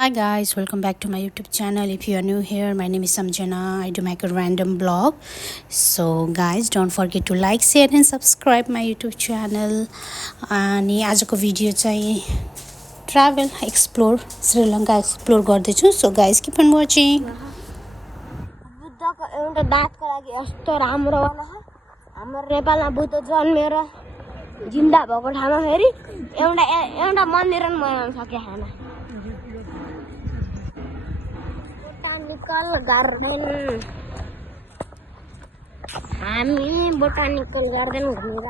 Hi guys, welcome back to my YouTube channel. If you are new here, my name is Samjana. I do make a random blog. So guys, don't forget to like, share and subscribe my YouTube channel. अनि आजको video चाहिँ travel explore Sri Lanka explore गर्दैछु. So guys keep on watching. बुद्धको एउटा दाँतको लागि यस्तो राम्रो वाला छ. हाम्रो नेपालमा बुद्ध जन्मेर जिन्दा भएको ठाउँमा फेरि एउटा मन्दिर पनि बनाउन सके छैन. बोटानिकल गार्डन हामी बोटानिकल गार्डन घुमेर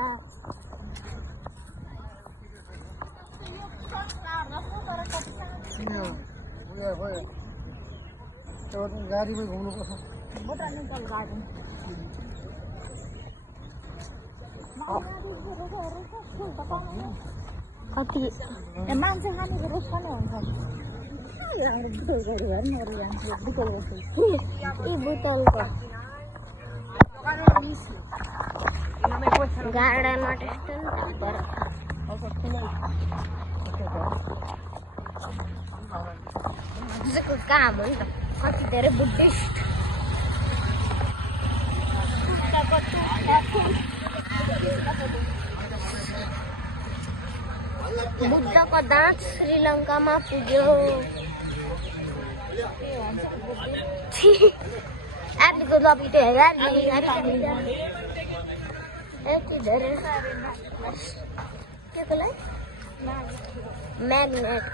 गाडीमै घुम्नुपर्छ. बोटानिकल गार्डन कति मान्छे खाने रुख पनि हुन्छ. बोतलको गार्डनमा त्यस्तो नि काम हो नि त. कति धेरै बुद्धिस्ट बुद्धको दाँत श्रीलङ्कामा पुग्यो. एपीको लपिटो हेर यति धेरै के को लागि म्याग्नेट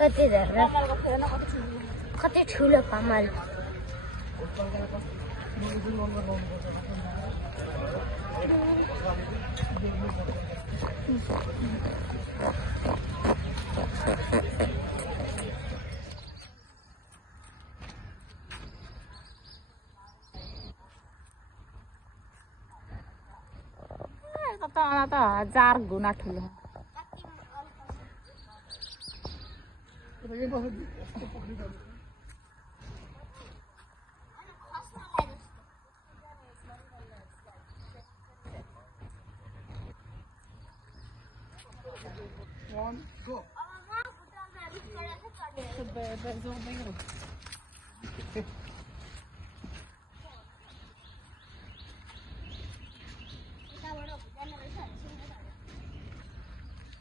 कति धेरै कति ठुलो कमल. त 1000 गुना ठुलो.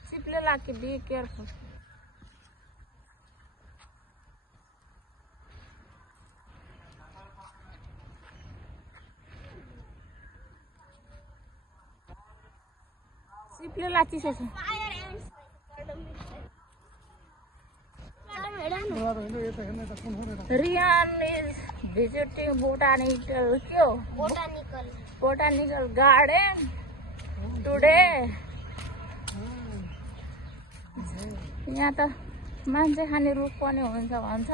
Simple like be careful. Simple lachi se. Rian is visiting botanical garden today. यहाँ त मान्छे खाने रुख पनि हुन्छ भन्छ.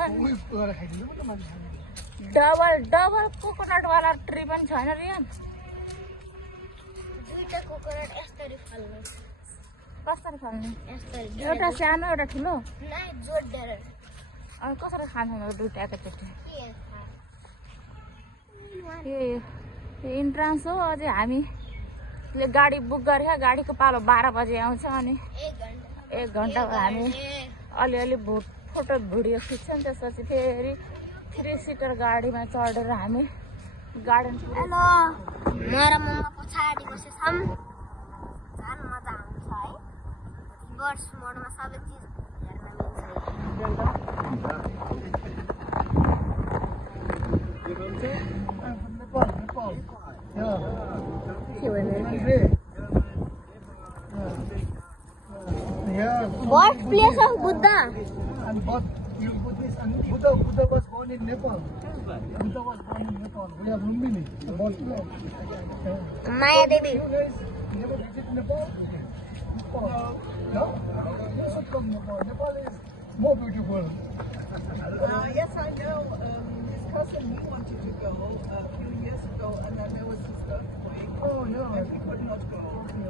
डबल कोकोनट वाला ट्री पनि छैन रियान. दुईटा कोकोनट यसरी फल्ने. कसरी फल्ने? यसरी एउटा सानो एउटा ठुलो. नै जोडेर. अनि कसरी खान्छ दुईटा एकैचोटि? यो इन्ट्रान्स हो. अझै हामीले गाडी बुक गरेको. गाडीको पालो 12 बजे आउँछ. अनि 1 घन्टा हामी अलिअलि फोटो भिडियो खिच्छौँ. त्यसपछि फेरि 3 सिटर गाडीमा चढेर हामी गार्डन. हेलो म र मम्मा पछाडि बसेछौँ. झन् मजा आउँछ है. बर्ड्स मोडमा सबै चिज What place of Buddha? And Buddha was born in Nepal. We have Lumbini, the birthplace. Maya Devi. You guys never visit Nepal? No? You should come Nepal. Nepal is more beautiful. Yes, I know. His cousin, he wanted to go a few years ago, and then there was this earthquake. Oh, no. And we could not go.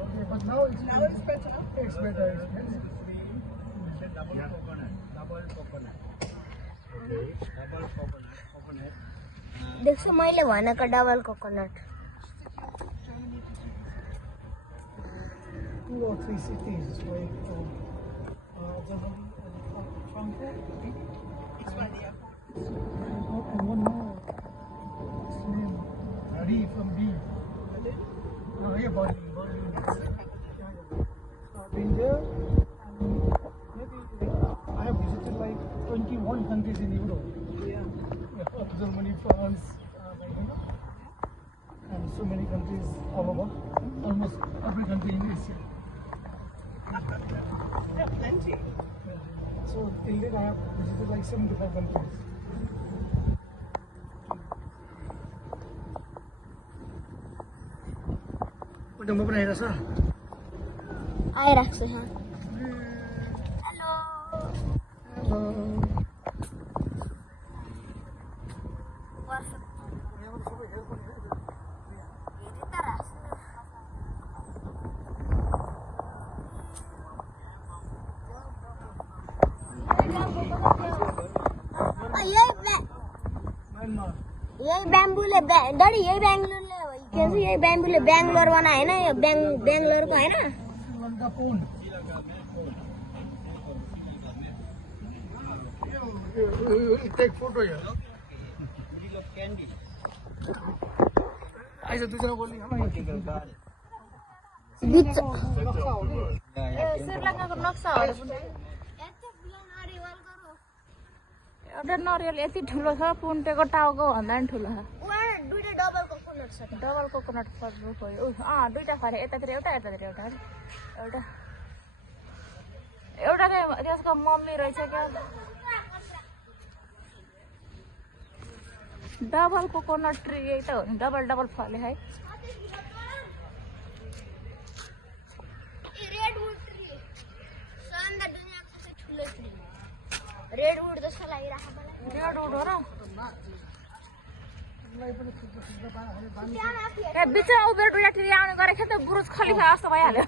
Okay, but now it's better. It's better. Double coconut. देख्छु मैले भनेको double coconut. 2 or 3 cities where One more. Same. D from B. Yeah, Berlin. Been there. Maybe I have visited like 21 countries in Europe. Yeah. Germany, France, and so many countries all over. Almost every country in Asia. Yeah, plenty. So till date I have visited like 75 countries. Udah mau pernah rasa? आइरहेको छ यहाँ यही ब्याम्बुले डडी यही बेङ्गलोरले के भन्छ यही ब्याम्बुले बेङ्गलोर बनायो होइन यो बेङ्गलोरको होइन Lanka phone. Take photo here. ऐसा दूसरा बोलने का ना बिच श्रीलङ्काको नक्साहरू पनि एउटा नरिवल यति ठुलो छ पुन्टेको टाउको भन्दा पनि ठुलो छ दुईटा डबल कोकोनट छ डबल कोकोनट फर्स्ट भयो दुईटा फरे यतातिर एउटा यतातिर एउटा एउटा एउटा चाहिँ त्यसको मम्मी रहेछ क्या डबल कोकोनट ट्री यही त हो नि डबल डबल फले है रेडवुड ट्री सबभन्दा दुनियाँको चाहिँ ठुलो ट्री रेडवुड जस्तो लागिरहेको मलाई रेडवुड हो र ए बिचमा उभिएर दुईटा ट्री आउने गरेको थियो त बुरुज खलिफा जस्तो भइहाल्यो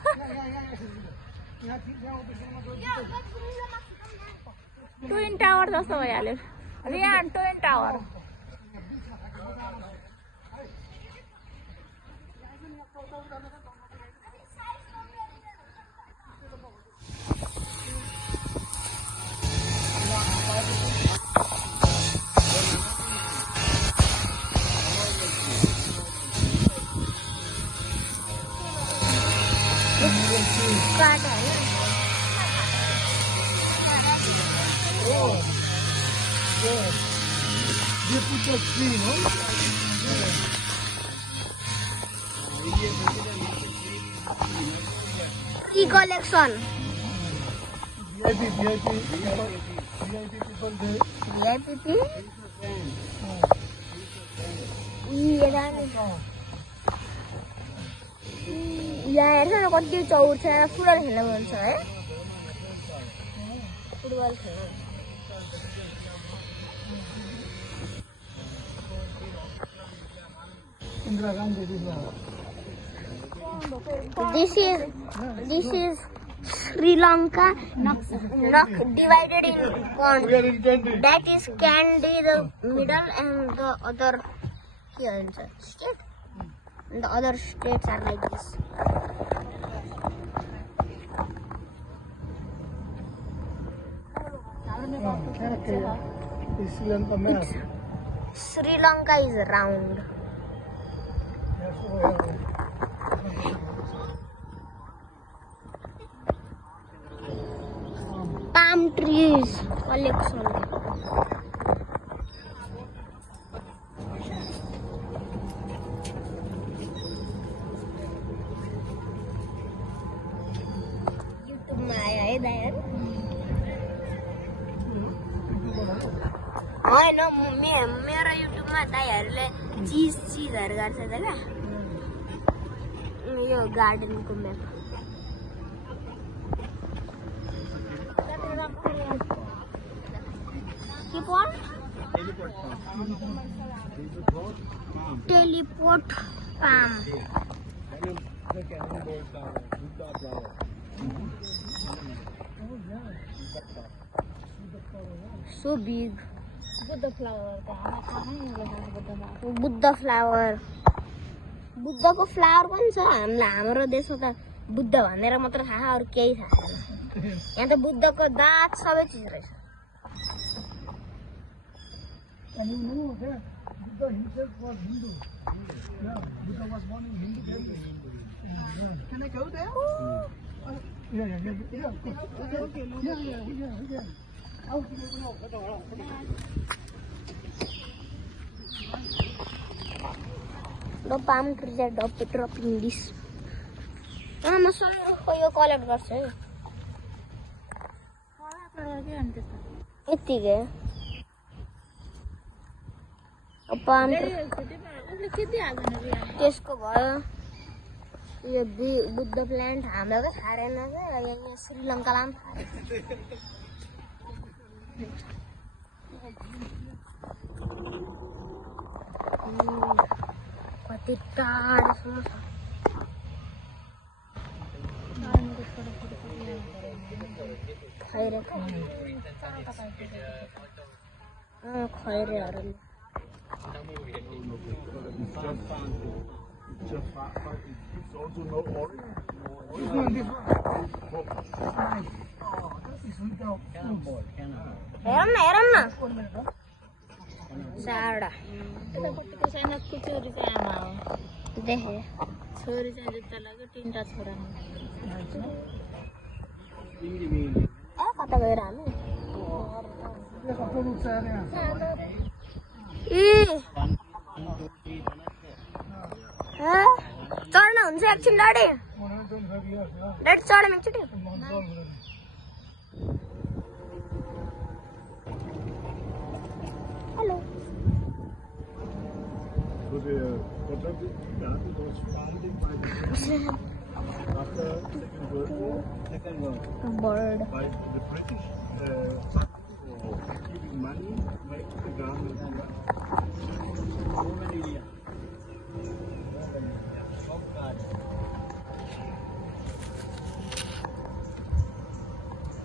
ट्विन टावर जस्तो भइहाल्यो रियान twin tower They put the tree, no? Tree collection. VIP people there. VIP? यहाँ हेर्छ न कति चौर छ यहाँ फुटबल खेल्न मन छ है फुटबल खेल्न Indira Gandhi This is Sri Lanka divided in one. We are in Kandy. That is Kandy, the middle, and the other here in the state. And the other states are like this. Sri Lanka map. Sri Lanka is round. Palm trees collection. YouTube में आया है दायर होइन मेरो युट्युबमा दाइहरूले चिजहरू गर्छ त क्या यो गार्डनको म्याप के पढ teleport palm so big Buddha flower बुद्धको फ्लावर पनि छ हाम्रो देशमा त बुद्ध भनेर मात्र थाहा अरू केही थाहा छैन यहाँ त बुद्धको दाँत सबै चिज रहेछ And you know that Buddha himself was Hindu. Yeah, Buddha was born in Hindu family. Can I go there? Yeah, of course. Okay. Yeah. Out. The palm trees are dropping this. म यो collect गर्छु है यतिकै palm त्यसको भयो यो Buddha plant हाम्रो खारेन यहाँ श्रीलङ्कालाई पनि कति टाढोसम्म छ खैरेहरू हेरौँ न चारवटा छोरी चाहिँ आमा हो देखेँ छोरी चाहिँ जुत्ता लाग्यो 3टा छोरा कता गएर हामी चढ्न हुन्छ एकछिन डाडी चढ्यौँ एकचोटि hello So the Botanic Garden was founded by the after Second World War bird by the British for giving money, make the garden.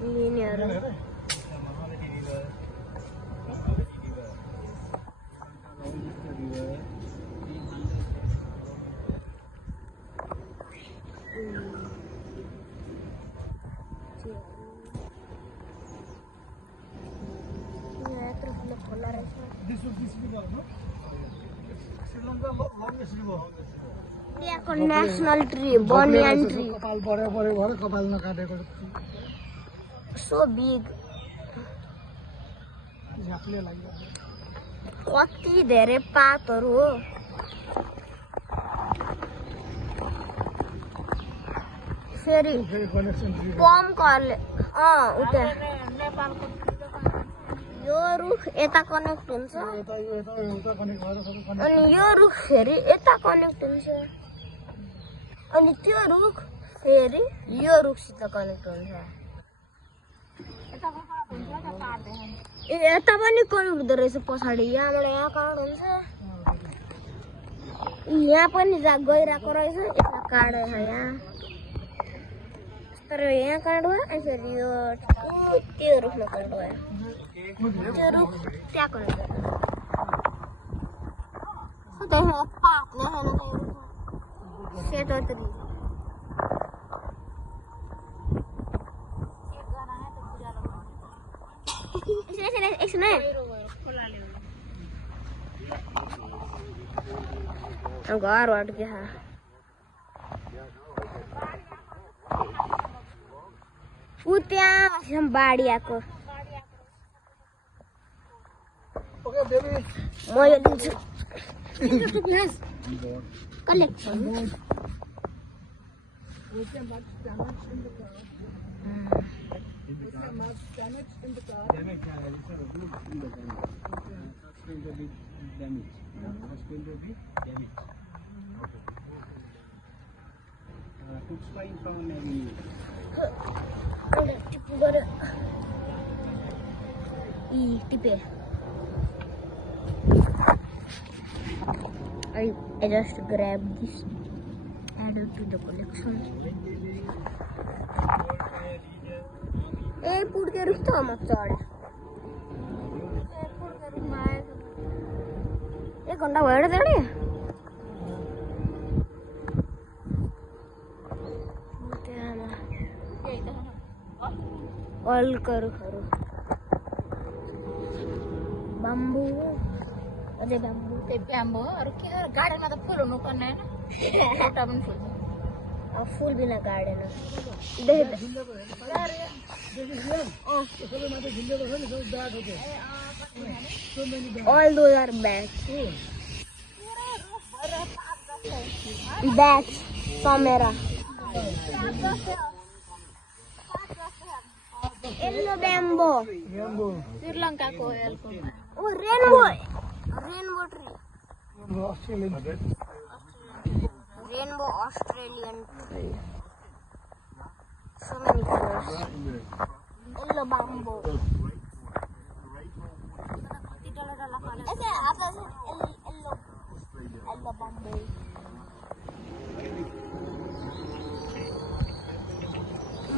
यिनीहरू This was this river, no? Sri Lanka longest river. त्यहाँको national tree banyan tree कपाल बढ्यो भएर कपाल नकाटेको so big झाँक्ले लाग्यो कति धेरै पातहरू हो फेरि कनेक्सन ट्री पम्पहरूले उता यो रुख यता कनेक्ट हुन्छ यता कनेक्ट भएर सबै कनेक्ट अनि यो रुख फेरि यता कनेक्ट हुन्छ अनि त्यो रुख फेरि यो रुखसित कनेक्ट हुन्छ यता पनि कनेक्ट हुँदो रहेछ पछाडि यहाँबाट यहाँ कनेक्ट हुन्छ यहाँ पनि गइरहेको रहेछ यता काटेछ यहाँ तर यहाँ कनेक्ट भयो अनि फेरि यो त्यो रुखमा कनेक्ट भयो त्यो रुख त्यहाँ कनेक्ट भयो देखेर पात लेखेन सेतो ट्री एकछिन है घर अड्के ऊ त्यहाँ बाढी आएको ओके बेबी म यो लिन्छु collection Tipe I just grabbed this, added to the collection. Hey, put के रुक तो मत चढ़। एक घंटा बैठ जाने। ऑल करो बम्बू अझै ब्याम्बो त्यही ब्याम्बो हो अरू के गार्डनमा त फुल हुनुपर्ने होइन एउटा पनि फुल फुल बिना garden all those are bags camera yellow bamboo श्रीलङ्काको हेलको oh rainbow tree rainbow Australian tree so many colors yellow bamboo yellow bamboo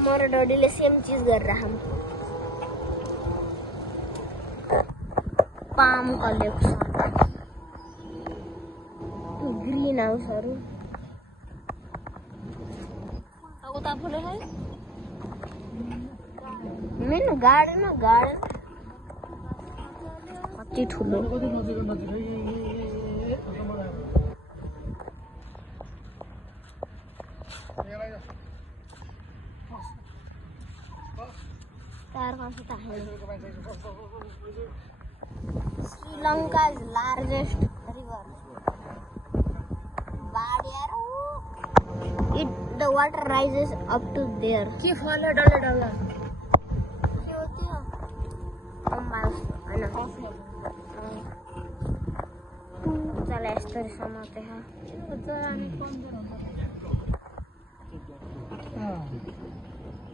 मेरे डैडी ले सेम चीज कर रहा हम पाम कलेक्शन ग्रीन हाउस उता फुल है मेन गार्डन कति ठुलो Sri Lanka's largest river. The water rises up to there. के फल है डल्ला डल्ला के होती है? चल इस तरह समाते हैं.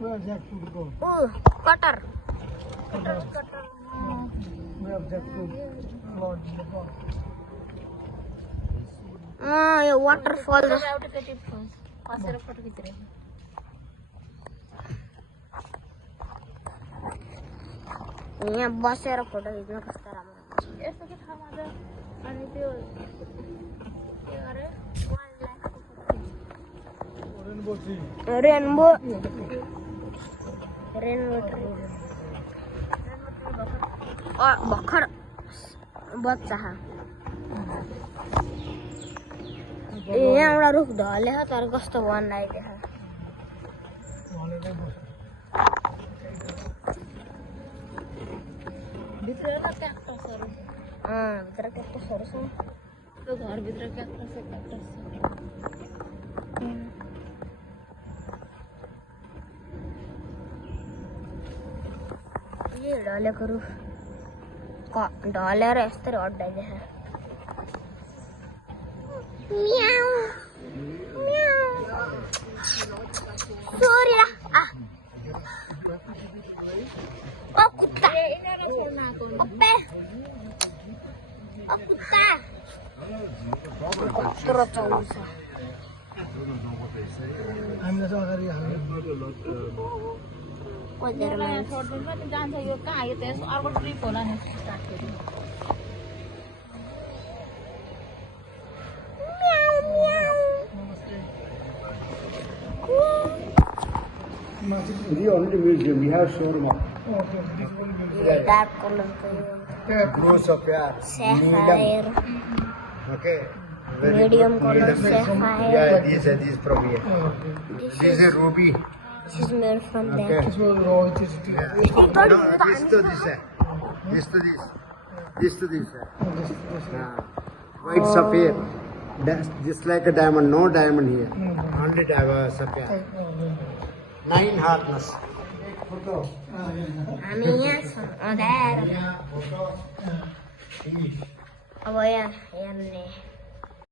Where jackfruit go? Oh, cutter. Where jackfruit? Lord. ये waterfall. बसेर फोटो खिचेर यहाँ बसेर फोटो खिच्न कस्तो राम्रो हुन्छ. यस्तो के ठाउँमा छ अनि त्यो के गरे Rainbow tree. Rainbow tree. भर्खर बच्चा यहाँबाट रुख ढलेछ तर कस्तो बनाइदिएछ. भित्र त क्याक्टसहरू भित्र क्याक्टसहरू छ. त्यो घरभित्र क्याक्टस छ यो ढलेको रुख ढलेर यस्तरी अड्डाइदिएछ. सूर्य ओ कुत्ता ओपे ओ कुत्ता कत्रो चल्छ. हामीले चाहिँ अगाडि हाल्यो. छोड्दिन्छ नि जान्छ यो कहाँ यो त यसो अर्को ट्रिप होला नि We only museum. We have showroom. Dark colour Blue sapphire. sapphire Okay. medium color sapphire. Yeah, these from here. This is a ruby. This is made from Okay. that. This was raw, it is No, this to this. This to this. This to this. White sapphire. That's just like a diamond. No diamond here. Only diamond sapphire. 9 hardness. हामी यहाँ छौँ अँध्यारो. अब यहाँ हेर्ने